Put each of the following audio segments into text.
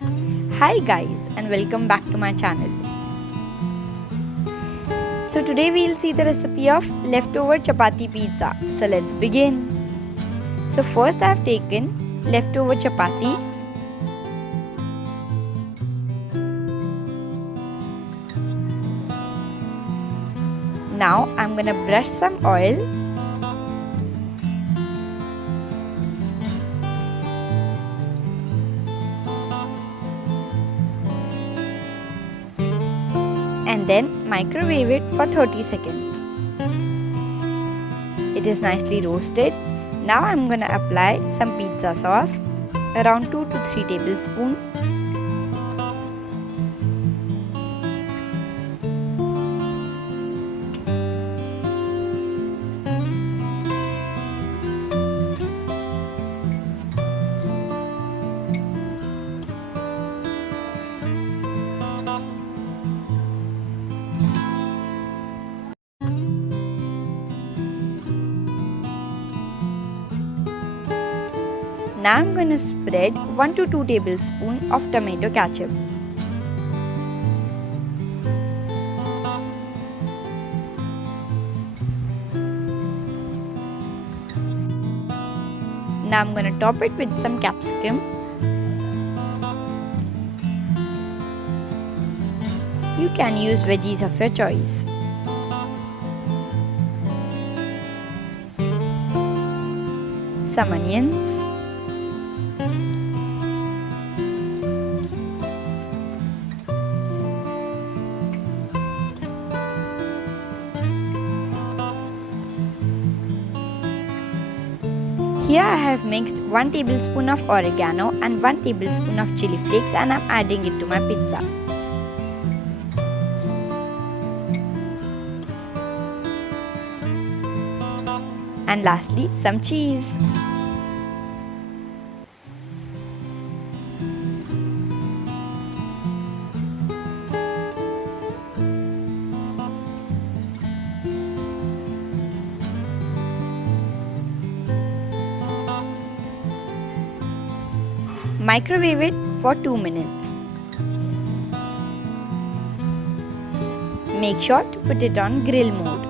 Hi guys, and welcome back to my channel. So today we'll see the recipe of leftover chapati pizza. So let's begin. So first I have taken leftover chapati. Now I'm gonna brush some oil. And then microwave it for 30 seconds. It is nicely roasted. Now I'm gonna apply some pizza sauce, around 2 to 3 tablespoons. Now I'm going to spread 1 to 2 tablespoons of tomato ketchup. Now I'm going to top it with some capsicum. You can use veggies of your choice. Some onions. Here I have mixed 1 tablespoon of oregano and 1 tablespoon of chili flakes, and I'm adding it to my pizza. And lastly, some cheese. Microwave it for 2 minutes. Make sure to put it on grill mode.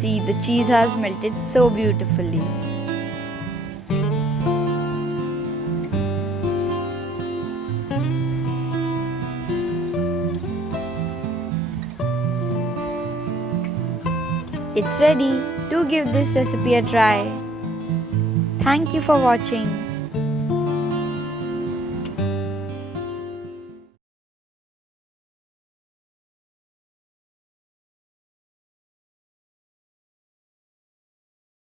See, the cheese has melted so beautifully. It's ready. Do give this recipe a try. Thank you for watching.